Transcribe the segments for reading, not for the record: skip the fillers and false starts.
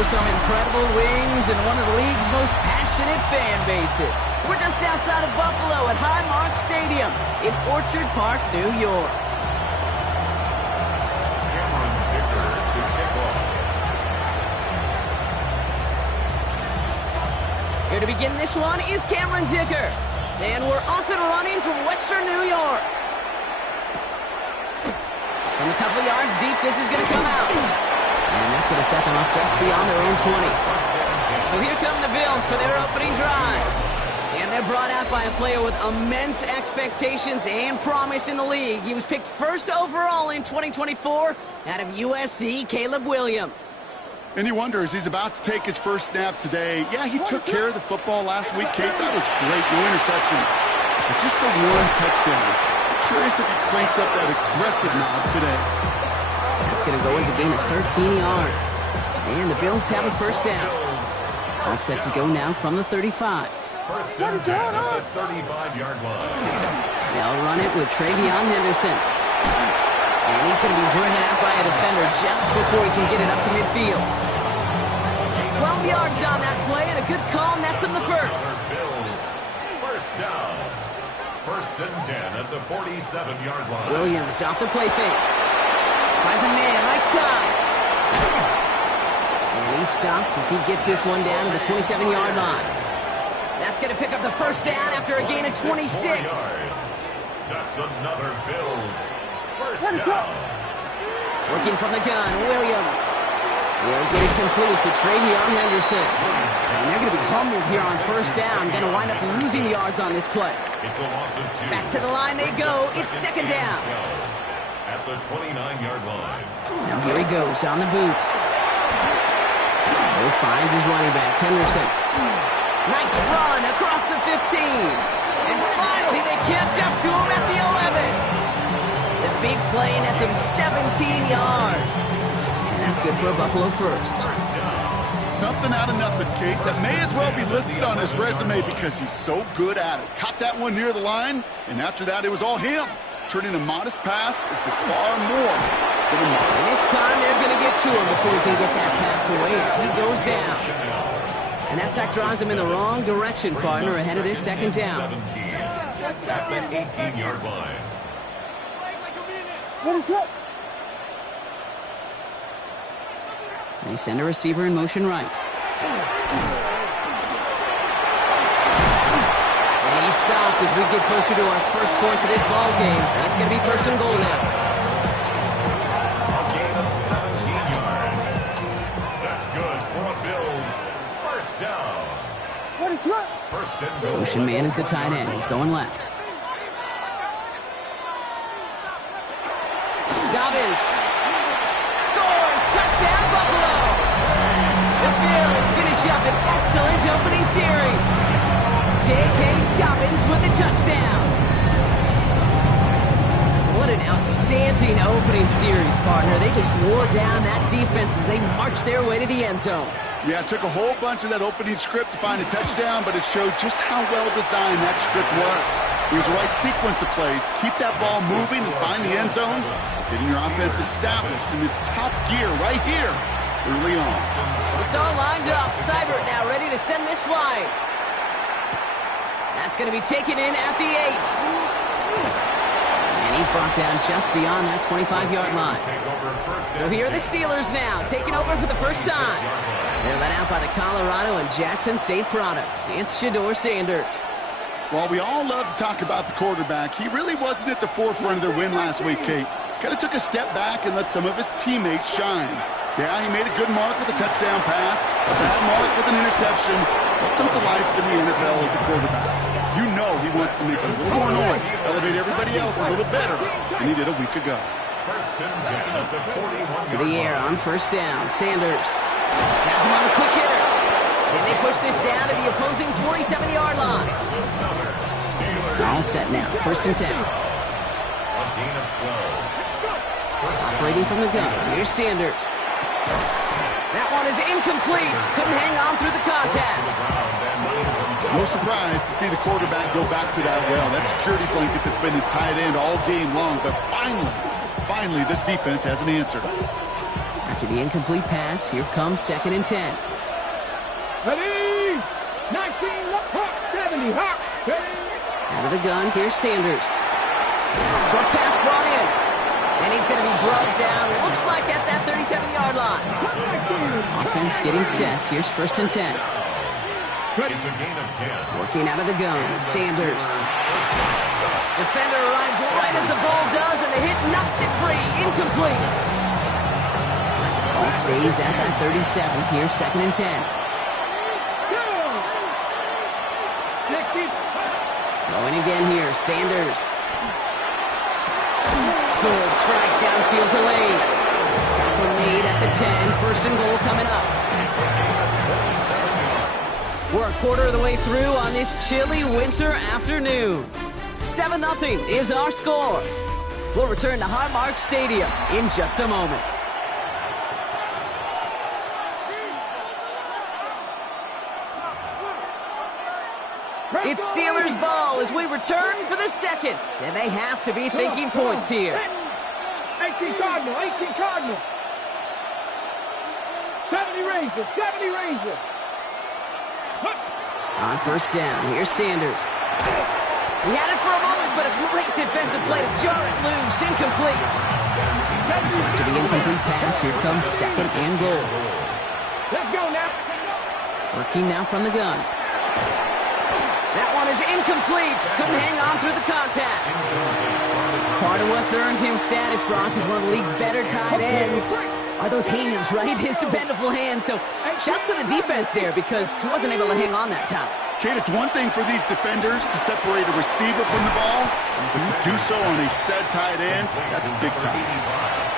for some incredible wings and one of the league's most passionate fan bases. We're just outside of Buffalo at Highmark Stadium in Orchard Park, New York. Here to begin this one is Cameron Dicker. And we're off and running from Western New York. From a couple yards deep, this is going to come out. And that's going to set them up just beyond their own 20. So here come the Bills for their opening drive. And they're brought out by a player with immense expectations and promise in the league. He was picked first overall in 2024 out of USC, Caleb Williams. And he wonders, he's about to take his first snap today. Yeah, he took care of the football last week, Kate. That was great. No interceptions. But just the one touchdown. Curious if he cranks up that aggressive knob today. That's going to go as a gain of 13 yards. And the Bills have a first down. All set to go now from the 35. First and 10 at the 35-yard line. They'll run it with Travion Henderson. And he's going to be driven out by a defender just before he can get it up to midfield. 12 yards on that play, and a good call nets him the first. Bills, first down. First and 10 at the 47-yard line. Williams off the play fake. Finds a man right side. And he's stopped as he gets this one down to the 27-yard line. That's going to pick up the first down after a gain of 26. That's another Bills. First down. Working from the gun, Williams. Will get it complete to Travion Henderson. And they're going to be humbled here on first down. Going to wind up losing yards on this play. It's a loss of 2. Back to the line they go. It's second down. At the 29-yard line. Now here he goes on the boot. Oh, finds his running back, Henderson. Nice run across the 15. And finally they catch up to him at the 11. The big play nets him 17 yards. And that's good for a Buffalo first. Something out of nothing, Kate. That may as well be listed on his resume because he's so good at it. Caught that one near the line, and after that it was all him. Turning a modest pass into far more than a modest. And this time they're going to get to him before he can get that pass away as he goes down. And that sack drives him in the wrong direction, partner, ahead of their second down. At the 18-yard line. They send a receiver in motion right. And he's stopped as we get closer to our first points of this ball game. It's going to be first and goal now. A gain of 17 yards. That's good for a Bills. First down. First and goal. Motion man is the tight end. He's going left. Dobbins scores! Touchdown, Buffalo! The Bills finish up an excellent opening series. J.K. Dobbins with the touchdown. What an outstanding opening series, partner. They just wore down that defense as they marched their way to the end zone. Yeah, it took a whole bunch of that opening script to find a touchdown, but it showed just how well designed that script was. It was the right sequence of plays to keep that ball moving and find the end zone, getting your offense established in its top gear right here early on. It's all lined up. Seibert now ready to send this flying. That's going to be taken in at the 8. And he's brought down just beyond that 25-yard line. So here are the Steelers now, taking over for the first time. They're led out by the Colorado and Jackson State products. It's Shedeur Sanders. While we all love to talk about the quarterback, he really wasn't at the forefront of their win last week, Kate. Kind of took a step back and let some of his teammates shine. Yeah, he made a good mark with a touchdown pass, a bad mark with an interception. Welcome to life in the NFL as a quarterback. You know he wants to make a little more noise, elevate everybody else a little better than he did a week ago. First and 10 at the 41-yard To the air on first down. Sanders has him on the quick hitter. And they push this down to the opposing 47-yard line. All set now. First and 10. A gain of 12. Operating from the gun. Here's Sanders. That one is incomplete. Couldn't hang on through the contact. No surprise to see the quarterback go back to that well. That security blanket that's been his tight end all game long. But finally, this defense has an answer. After the incomplete pass, here comes 2nd and 10. Ready? 19, hot, 70, hot, ready? Out of the gun, here's Sanders. Short pass brought in. And he's going to be drugged down, looks like at that 37-yard line. Offense getting set. Here's 1st and 10. It's a gain of 10. Working out of the gun, Sanders. Defender arrives right as the ball does, and the hit knocks it free. Incomplete. Ball stays at that 37. Here's 2nd and 10. Going again here, Sanders. Good strike downfield to Lane. Tackle made at the 10. 1st and goal coming up. We're a quarter of the way through on this chilly winter afternoon. 7-0 is our score. We'll return to Highmark Stadium in just a moment. It's Steelers ball as we return for the second, and they have to be thinking points here. 18 Cardinal, 18 Cardinal. 70 Rangers, 70 Rangers. On 1st down, here's Sanders. He had it for a moment, but a great defensive play to jar it loose. Incomplete. After the incomplete pass, here comes 2nd and goal. Let's go now. Working now from the gun. That one is incomplete. Couldn't hang on through the contact. Part of what's earned him status, Brock, is one of the league's better tight ends. Are those hands, right? His dependable hands. So shouts to the defense there because he wasn't able to hang on that time. Kate, it's one thing for these defenders to separate a receiver from the ball, but to do so on a stud tight end, that's big time.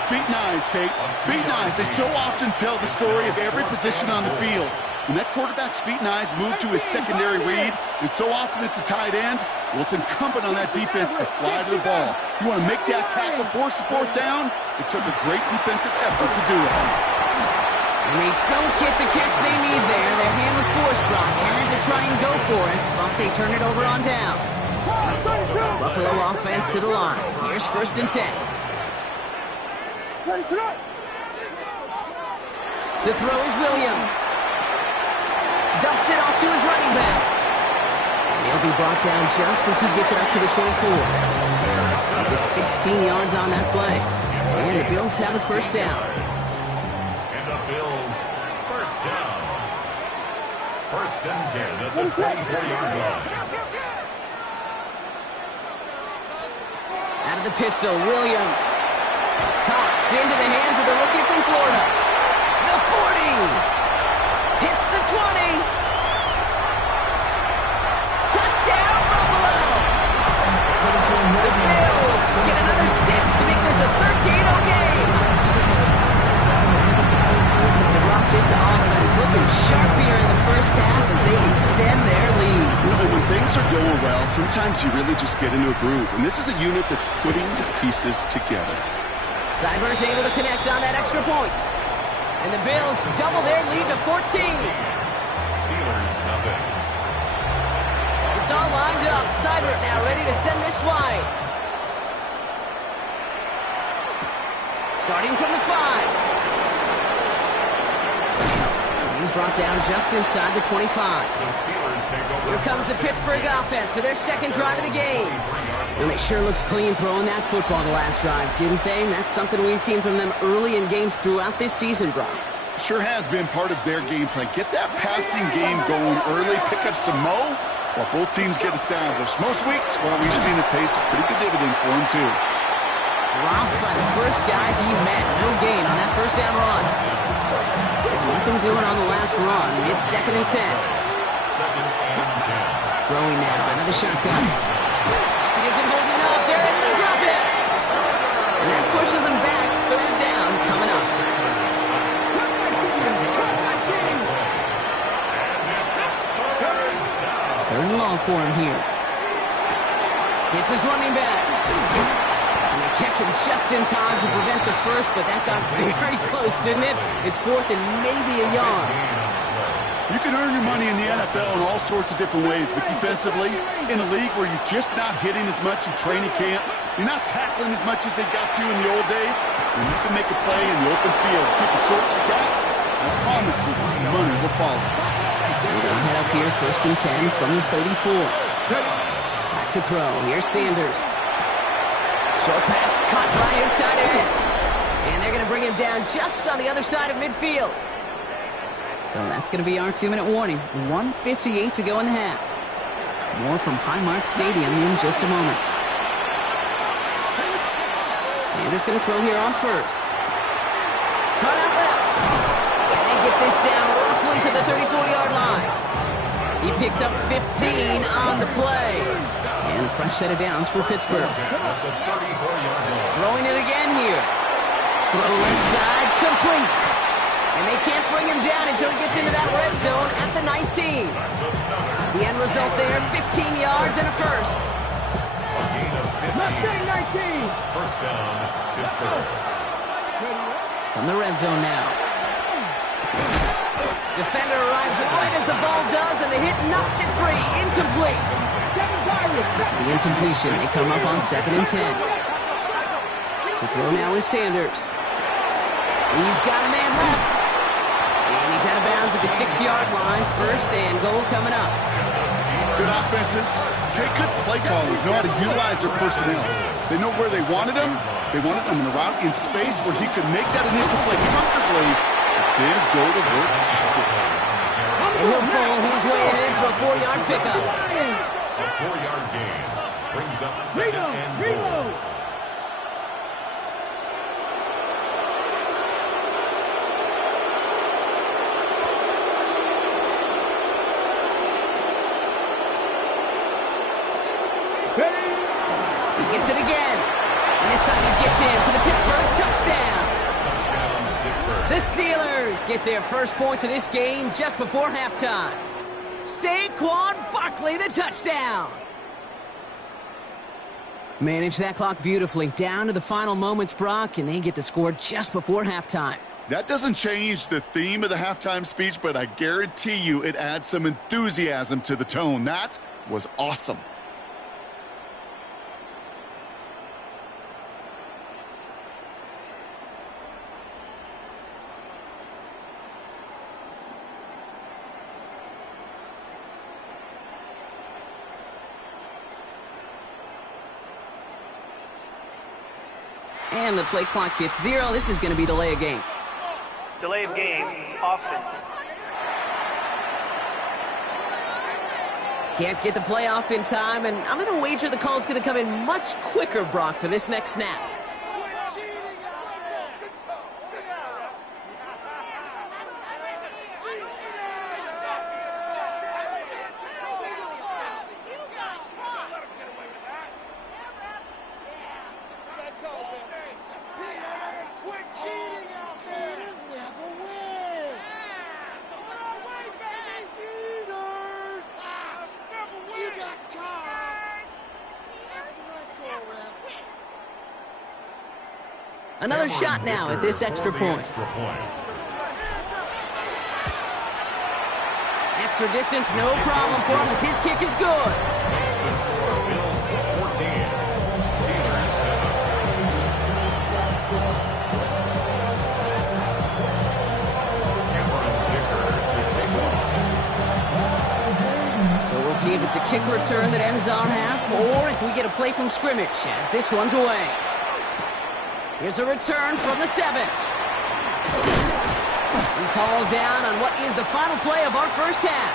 Feet and eyes, Kate. Feet and eyes. They so often tell the story of every position on the field. When that quarterback's feet and eyes move to his secondary read, and so often it's a tight end, well, it's incumbent on that defense to fly to the ball. You want to make that tackle, force the 4th down? It took a great defensive effort to do it. And they don't get the catch they need there. Their hand was forced, Brock. Had to try and go for it, but they turn it over on downs. Buffalo offense to the line. Here's 1st and 10. To throw is Williams. Dumps it off to his running back. He'll be brought down just as he gets it up to the 24. He gets 16 yards on that play. And the Bills have a 1st down. And the Bills, 1st down. 1st and 10 at the 34-yard line. Out of the pistol, Williams. Caught into the hands of the rookie from Florida. The 40. Hits the 20. Touchdown, Buffalo. The Bills get another 6 to make this a 13-0 game. To rock this offense, looking sharp here in the 1st half as they extend their lead. And when things are going well, sometimes you really just get into a groove. And this is a unit that's putting the pieces together. Seibert's able to connect on that extra point. And the Bills double their lead to 14. Steelers, nothing. It's all lined up. Seibert now ready to send this flight. Starting from the 5. He's brought down just inside the 25. The Steelers take over. Here comes the Pittsburgh offense for their 2nd drive of the game. And they sure looks clean throwing that football the last drive, didn't they? And that's something we've seen from them early in games throughout this season, Brock. Sure has been part of their game plan. Get that passing game going early, pick up some mo, while both teams get established. Most weeks, well, we've seen it pay some pretty good dividends for them, too. Dropped by the first guy he met. No gain on that 1st down run. Nothing doing on the last run. It's 2nd and 10. 2nd and 10. Throwing now, another shotgun. He isn't holding up. They're ready to drop it. And that pushes him back. 3rd down coming up. 3rd and long for him here. It's his running back. And they catch him just in time to prevent the first, but that got very close, didn't it? It's 4th and maybe a yard. You can earn your money in the NFL in all sorts of different ways, but defensively, in a league where you're just not hitting as much in training camp, you're not tackling as much as they got to in the old days, when you can make a play in the open field, keep it short like that, I promise you some money will follow. We're going to head up here, 1st and 10 from the 34. Back to throw. Here's Sanders. Short pass caught by his tight end. And they're going to bring him down just on the other side of midfield. So that's going to be our 2-minute warning. 1:58 to go in the half. More from Highmark Stadium in just a moment. Sanders going to throw here on 1st. Cut out left. And they get this down roughly to the 34-yard line. He picks up 15 on the play. And a fresh set of downs for Pittsburgh. Throwing it again here. Throw left side, complete. And they can't bring him down until he gets into that red zone at the 19. The end result there, 15 yards and a first. Mustang 19. First down, Pittsburgh. From the red zone now. Defender arrives right as the ball does, and the hit knocks it free. Incomplete. After the incompletion, they come up on 2nd and 10. To throw now is Sanders. He's got a man left. And he's out of bounds at the 6-yard line. 1st and goal coming up. Good offenses. Okay, good play callers know how to utilize their personnel. They know where they wanted him. They wanted him in a route in space where he could make that initial play comfortably, then go to work after. And he'll pull his way ahead for a 4-yard pickup. A 4-yard gain brings up 2nd and goal. He gets it again. And this time he gets in for the Pittsburgh touchdown. The Steelers get their first points of this game just before halftime. Saquon Barkley, the touchdown. Manage that clock beautifully. Down to the final moments, Brock, and they get the score just before halftime. That doesn't change the theme of the halftime speech, but I guarantee you it adds some enthusiasm to the tone. That was awesome. And the play clock hits 0. This is going to be delay of game. Delay of game, offense. Can't get the play off in time, and I'm going to wager the call is going to come in much quicker, Brock, for this next snap. Another shot now at this extra point. Extra distance, no problem for him as his kick is good. Makes the score Bills 14, Steelers 7. So we'll see if it's a kick return that ends on half, or if we get a play from scrimmage as this one's away. Here's a return from the 7. He's hauled down on what is the final play of our first half.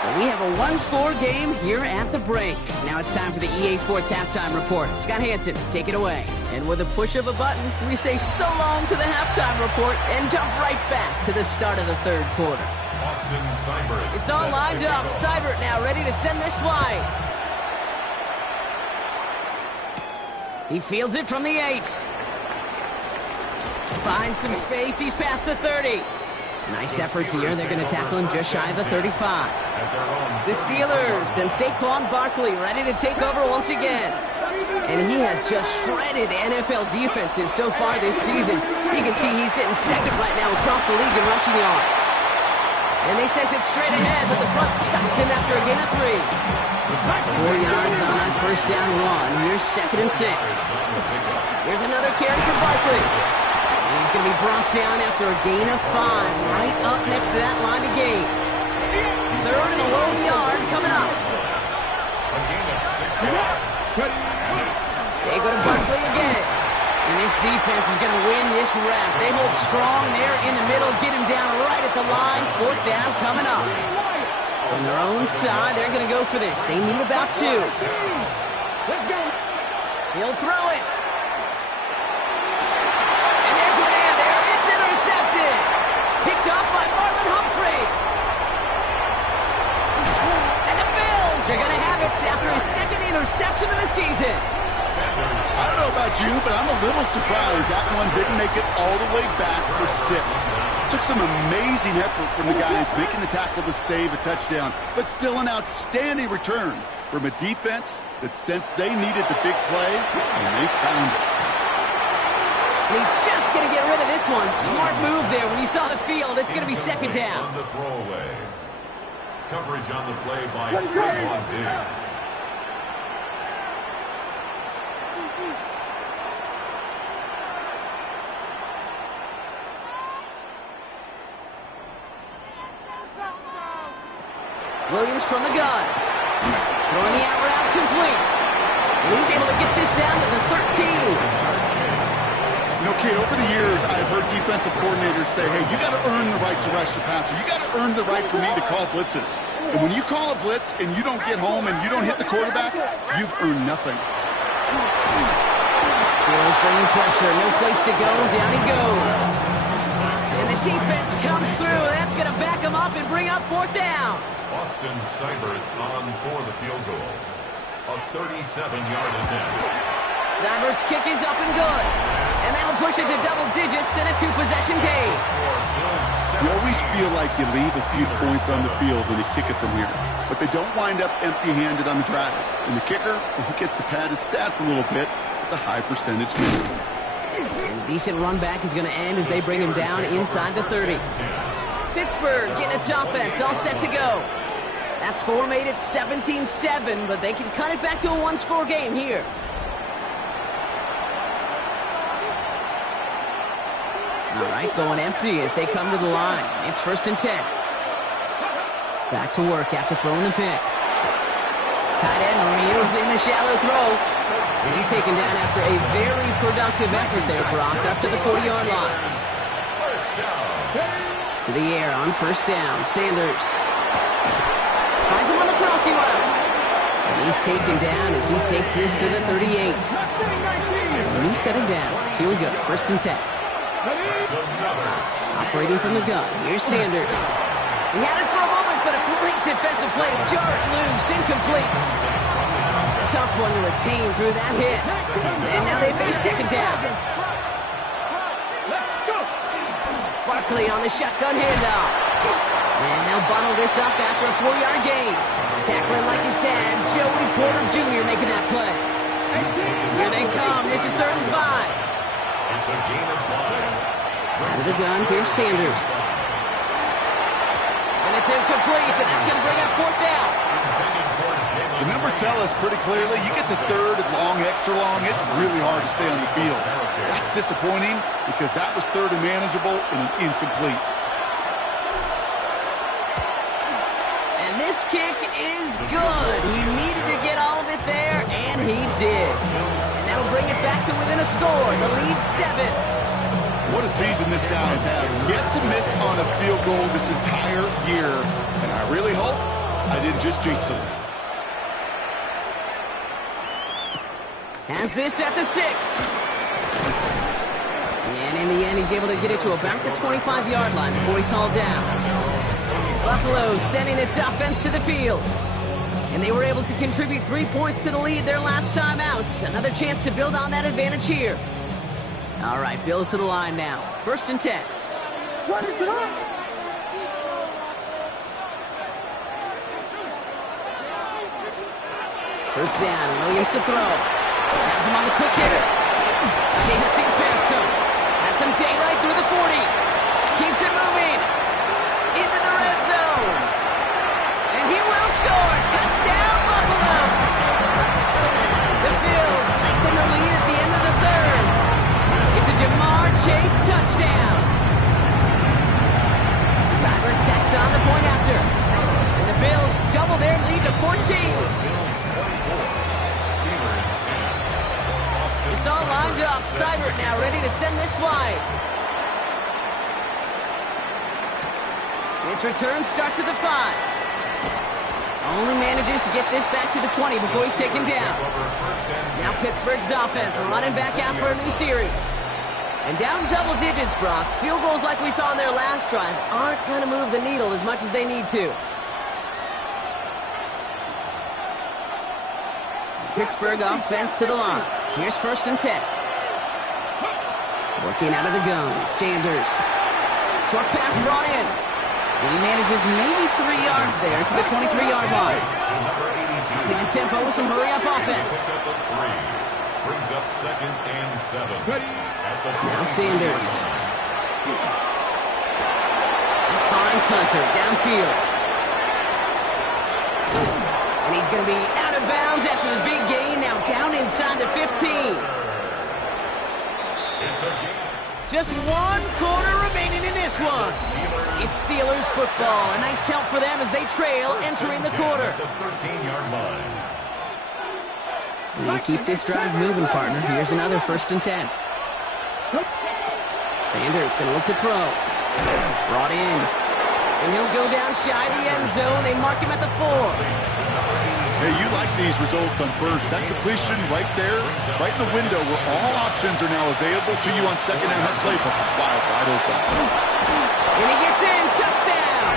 So we have a one-score game here at the break. Now it's time for the EA Sports Halftime Report. Scott Hansen, take it away. And with a push of a button, we say so long to the halftime report and jump right back to the start of the third quarter. Austin Seibert. It's all lined up. Seibert now ready to send this flight. He fields it from the 8. Finds some space. He's past the 30. Nice effort here. They're going to tackle him just shy of the 35. The Steelers and Saquon Barkley ready to take over once again. And he has just shredded NFL defenses so far this season. You can see he's sitting second right now across the league in rushing yards. And they sent it straight ahead, but the front stops him after a gain of 3. 4 yards on that first down run. Here's 2nd and 6. Here's another carry for Barkley. And he's going to be brought down after a gain of 5, right up next to that line to gain. 3rd and a lone yard coming up. A gain of 6 yards. They go to Barkley again. And this defense is going to win this rep. They hold strong there in the middle, get him down right at the line. 4th down coming up. On their own side, they're going to go for this. They need about 2. He'll throw it. And there's a man there. It's intercepted. Picked off by Marlon Humphrey. And the Bills are going to have it after his 2nd interception of the season. I don't know about you, but I'm a little surprised that one didn't make it all the way back for 6. Took some amazing effort from the guys making the tackle to save a touchdown, but still an outstanding return from a defense that sensed they needed the big play, and they found it. He's just going to get rid of this one. Smart move there. When you saw the field, it's going to be 2nd down. On the throwaway. Coverage on the play by Trayvon Diggs. Williams from the gun. Throwing the out route complete. And he's able to get this down to the 13. You know, Kate, over the years, I've heard defensive coordinators say, hey, you got to earn the right to rush the passer. You got to earn the right for me to call blitzes. And when you call a blitz and you don't get home and you don't hit the quarterback, you've earned nothing. Steelers bringing pressure. No place to go. Down he goes. And the defense comes through. That's going to back him up and bring up 4th down. Austin Seibert on for the field goal. A 37-yard attempt. Seibert's kick is up and good. And that'll push it to double digits in a 2-possession game. You always feel like you leave a few points on the field when you kick it from here. But they don't wind up empty-handed on the drive. And the kicker, he gets to pad his stats a little bit with the high percentage minimum. And a decent run back is going to end as they bring him down inside the 30. Pittsburgh getting its offense all set to go. That score made it 17-7, but they can cut it back to a 1-score game here. All right, going empty as they come to the line. It's 1st and 10. Back to work after throwing the pick. Tight end reels in the shallow throw. And he's taken down after a very productive effort there, Brock, up to the 40-yard line. To the air on 1st down. Sanders finds him on the crossing route. And he's taken down as he takes this to the 38. It's a new set of downs. Here we go. 1st and 10. Operating from the gun. Here's Sanders. He had it for a moment, but a great defensive play to jar it loose. Incomplete. Tough one to retain through that hit. And now they face 2nd down. Barkley on the shotgun handoff. And they'll bottle this up after a 4-yard gain. Tackling like his dad, Joey Porter Jr. making that play. Here they come. This is 3rd and 5. It's a gain of 5. Out of the gun, here's Sanders. And it's incomplete, and that's going to bring up 4th down. The numbers tell us pretty clearly, you get to 3rd and long, extra long, it's really hard to stay on the field. That's disappointing because that was 3rd and manageable and an incomplete. And this kick is good. He needed to get all of it there, and he did. And that'll bring it back to within a score. The lead 7. What a season this guy has had. Yet to miss on a field goal this entire year. And I really hope I didn't just jinx him. Has this at the 6. And in the end, he's able to get it to about the 25-yard line before he's hauled down. Buffalo sending its offense to the field. And they were able to contribute 3 points to the lead their last time out. Another chance to build on that advantage here. All right, Bills to the line now. 1st and 10. What is it on? First down, Williams to throw. Has him on the quick hitter. Dancing past him. Has some daylight through the 40. Keeps it moving. Into the red zone. Seibert now ready to send this flying. His return starts at the 5. Only manages to get this back to the 20 before he's taken down. Now Pittsburgh's offense running back out for a new series. And down double digits, Brock. Field goals like we saw in their last drive aren't going to move the needle as much as they need to. Pittsburgh offense to the line. Here's 1st and 10. Working out of the gun, Sanders. Short pass brought in. And he manages maybe 3 yards there to the 23-yard line. Upping the tempo with some hurry-up offense. Brings up 2nd and 7. Now Sanders. He finds Hunter downfield. And he's going to be out of bounds after the big gain. Now down inside the 15. It's a game. Just 1 quarter remaining in this one. It's Steelers football. A nice help for them as they trail entering the quarter. The 13-yard line. We'll keep this drive moving, partner. Here's another 1st and 10. Sanders going to look to throw. Brought in. And he'll go down shy of the end zone. They mark him at the 4. Hey, you like these results on 1st. That completion right there, right in the window where all options are now available to you on 2nd down. That playbook wide open. And he gets in. Touchdown.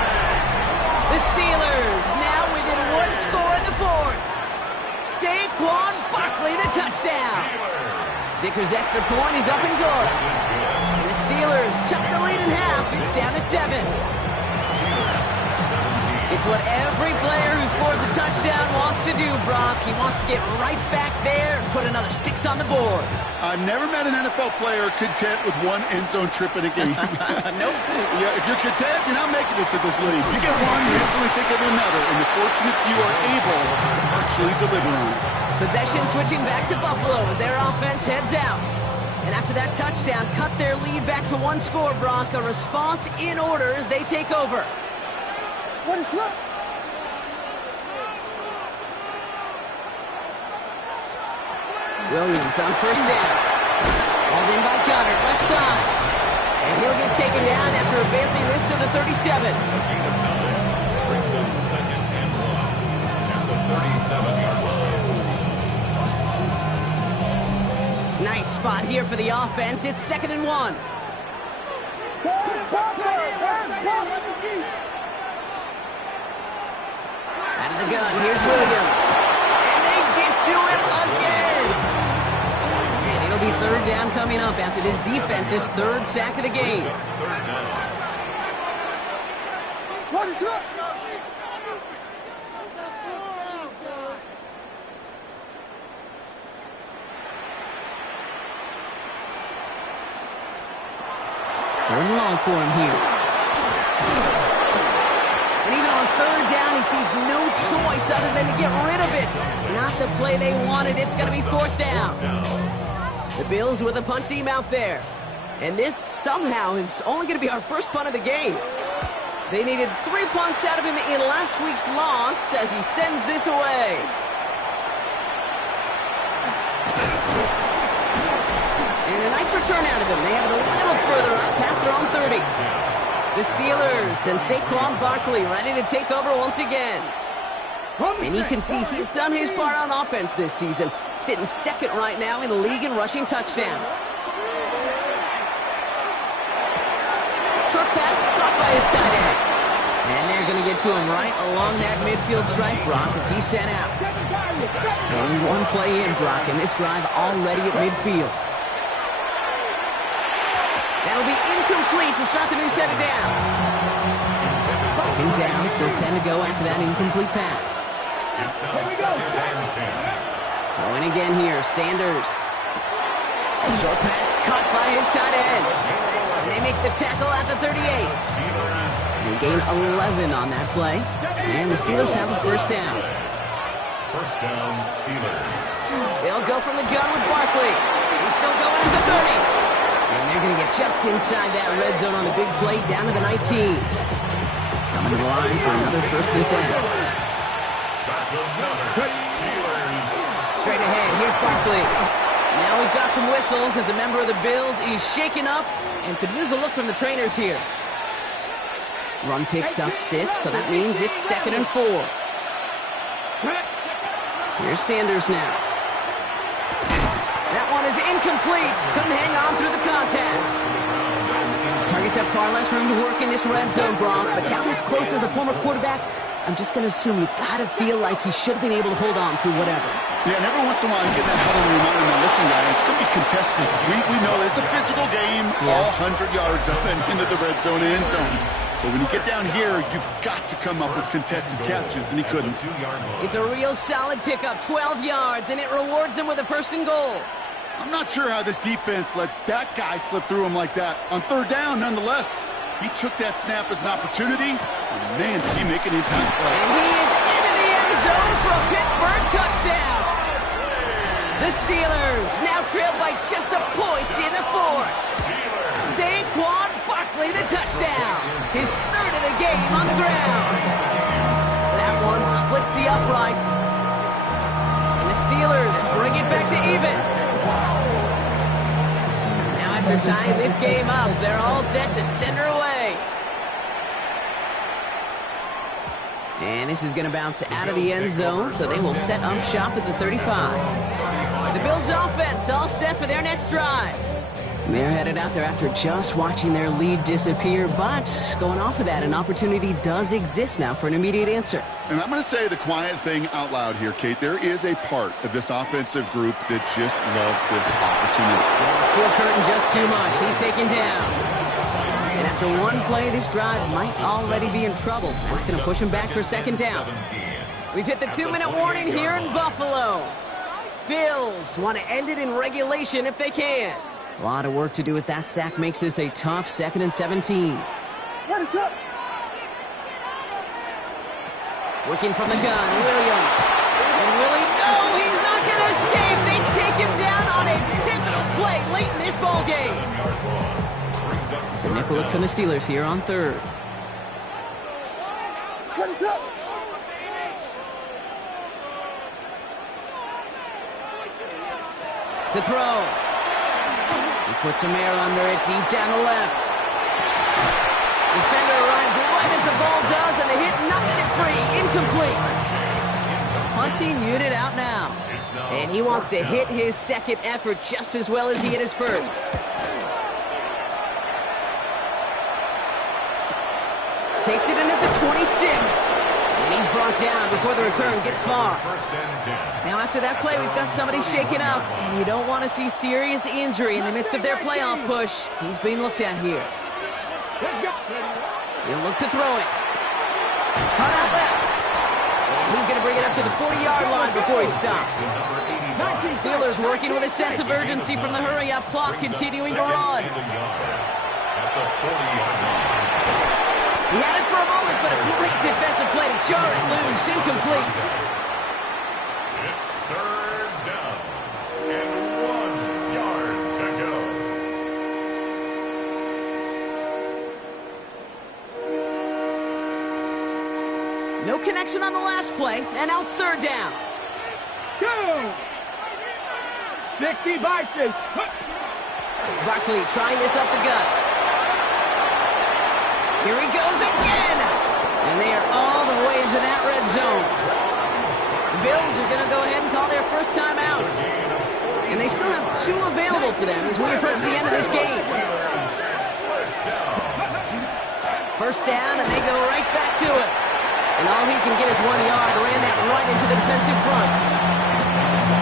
The Steelers now within 1 score in the 4th. Saquon Barkley the touchdown. Dicker's extra point is up and good. And the Steelers chuck the lead in half. It's down to 7. It's what every player who scores a touchdown wants to do, Brock. He wants to get right back there and put another 6 on the board. I've never met an NFL player content with 1 end zone trip in a game. Nope. Yeah, if you're content, you're not making it to this league. You get 1, you instantly think of another, and the fortunate few are able to actually deliver on it. Possession switching back to Buffalo as their offense heads out. And after that touchdown, cut their lead back to 1 score, Brock. A response in order as they take over. What is up? Williams on 1st down. Hauled in by Goddard, left side. And he'll get taken down after advancing this to the 37. Brings up 2nd and 1 at the 37-yard line. Nice spot here for the offense. It's 2nd and 1. Out of the gun, here's Williams. And they get to him again. And it'll be 3rd down coming up after this defense's 3rd sack of the game. What is up? Third and long for him here. And even on 3rd down, he sees no choice other than to get rid of it. Not the play they wanted. It's going to be 4th down. The Bills with a punt team out there. And this somehow is only going to be our first punt of the game. They needed 3 punts out of him in last week's loss as he sends this away. And a nice return out of him. They have it a little further up past their own 30. The Steelers and Saquon Barkley ready to take over once again. And you can see he's done his part on offense this season, sitting 2nd right now in the league in rushing touchdowns. Short pass caught by his tight end. And they're going to get to him right along that midfield stripe, Brock, as he's sent out. Only 1 play in, Brock, and this drive already at midfield. That'll be incomplete to start the new set of downs. 2nd down, still 10 to go after that incomplete pass. It's now 2nd and 10. Throwing again here, Sanders. Short pass caught by his tight end. And they make the tackle at the 38. They gain 11 on that play. And the Steelers have a 1st down. 1st down, Steelers. They'll go from the gun with Barkley. He's still going at the 30. And they're going to get just inside that red zone on the big play down to the 19. Coming to the line for another 1st and 10. That's another Steelers. Straight ahead, here's Barkley. Now we've got some whistles as a member of the Bills is shaken up and could use a look from the trainers here. Run picks up 6, so that means it's 2nd and 4. Here's Sanders now. That one is incomplete. Couldn't hang on through the contact. Targets have far less room to work in this red zone, Bronk, but down this close as a former quarterback, I'm just going to assume you got to feel like he should have been able to hold on through whatever. Yeah, and every once in a while you get that huddle and remind him, now listen, guys, it's going to be contested. We know it's a physical game, all 100 yards up and into the red zone and end zone. But when you get down here, you've got to come up with contested catches, and he couldn't. It's a real solid pickup, 12 yards, and it rewards him with a 1st and goal. I'm not sure how this defense let that guy slip through him like that. On 3rd down, nonetheless, he took that snap as an opportunity, and man, did he make an impact play. And he is into the end zone for a Pittsburgh touchdown. The Steelers now trail by just a point in the 4th. Saquon Barkley, the touchdown. His 3rd of the game on the ground. That one splits the uprights. And the Steelers bring it back to even. Now after tying this game up, they're all set to send her away. And this is going to bounce out of the end zone, so they will set up shop at the 35. The Bills offense all set for their next drive. They're headed out there after just watching their lead disappear, but going off of that, an opportunity does exist now for an immediate answer. And I'm going to say the quiet thing out loud here, Kate. There is a part of this offensive group that just loves this opportunity. Yeah, the steel curtain just too much. He's taken down. And after one play, this drive might already be in trouble. That's going to push him back for 2nd down. We've hit the 2-minute warning here in Buffalo. Bills want to end it in regulation if they can. A lot of work to do as that sack makes this a tough 2nd and 17. What is up? Working from the gun, Williams. And Willie, no, he's not going to escape. They take him down on a pivotal play late in this ball game. It's a nickel look from the Steelers here on 3rd. What is up? To throw. He puts some air under it deep down the left. Defender arrives right as the ball does, and the hit knocks it free. Incomplete. Punting unit out now. And he wants to hit his 2nd effort just as well as he hit his 1st. Takes it in at the 26. And he's brought down before the return gets far. Now after that play, we've got somebody shaken up, and you don't want to see serious injury in the midst of their playoff push. He's being looked at here. He'll look to throw it. Cut out left. And he's going to bring it up to the 40-yard line before he's stopped. Steelers working with a sense of urgency from the hurry-up clock, continuing to run. He had it for a moment, but a great defensive play to jar it loose. Incomplete. It's 3rd down and 1 yard to go. No connection on the last play, and now it's 3rd down. Go! 60 vices. Barkley trying this up the gut. Here he goes again! And they are all the way into that red zone. The Bills are going to go ahead and call their first timeout. And they still have 2 available for them as we approach the end of this game. First down, and they go right back to it. And all he can get is 1 yard. Ran that right into the defensive front.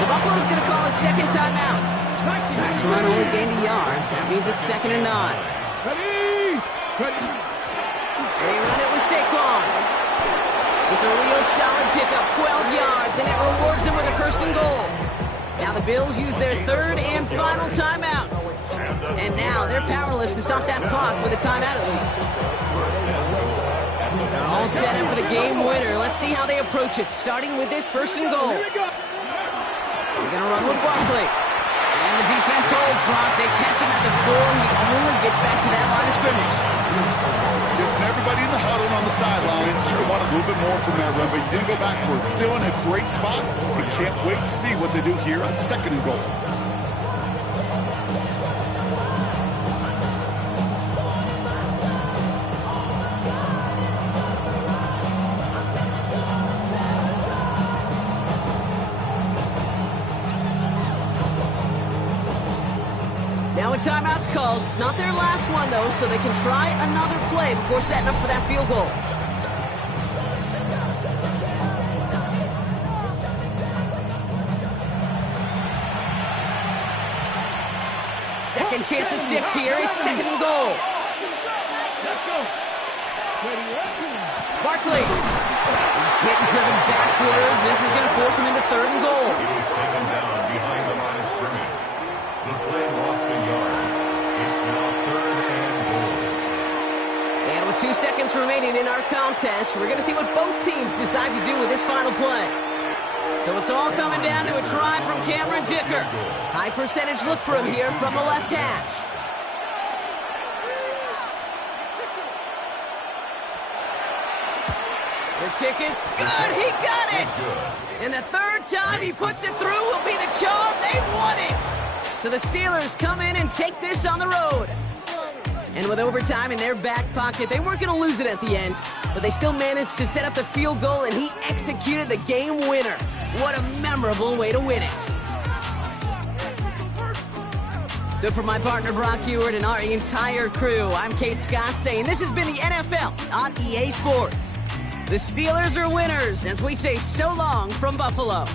So Buffalo's going to call it 2nd timeout. Last run only gained a yard. That means it's 2nd and 9. They run it with Saquon. It's a real solid pickup, 12 yards, and it rewards them with a 1st and goal. Now the Bills use their 3rd and final timeout. And now they're powerless to stop that clock with a timeout at least. They're all set up for the game winner. Let's see how they approach it, starting with this 1st and goal. They're going to run with Barkley. And the defense holds Brock. They catch him at the 4. He only gets back to that line of scrimmage. Listen, everybody in the huddle on the sidelines should have wanted a little bit more from that run, but he didn't go backwards. Still in a great spot. We can't wait to see what they do here on 2nd and goal. a timeout's called. It's not their last one, though, so they can try another play before setting up for that field goal. Second chance at 6 here. It's 2nd and goal. Barkley. He's hit and driven backwards. This is going to force him into 3rd and goal. He was taken down behind the line of scrimmage. The play lost a yard. It's now 3rd and goal. And with 2 seconds remaining in our contest, we're going to see what both teams decide to do with this final play. So it's all coming down to a try from Cameron Dicker. High percentage look for him here from the left hash. The kick is good. He got it. And the 3rd time he puts it through will be the charm. They won it. So the Steelers come in and take this on the road. And with overtime in their back pocket, they weren't going to lose it at the end, but they still managed to set up the field goal, and he executed the game winner. What a memorable way to win it. So for my partner Brock Ewart and our entire crew, I'm Kate Scott saying this has been the NFL on EA Sports. The Steelers are winners as we say so long from Buffalo.